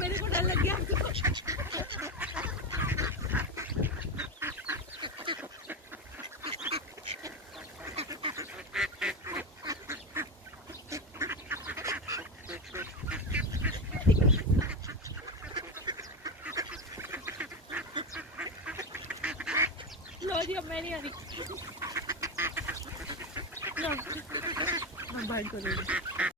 मेरे को डर लग गया लो जी अब मैं नहीं आ रही लो मैं बाइक करूँगी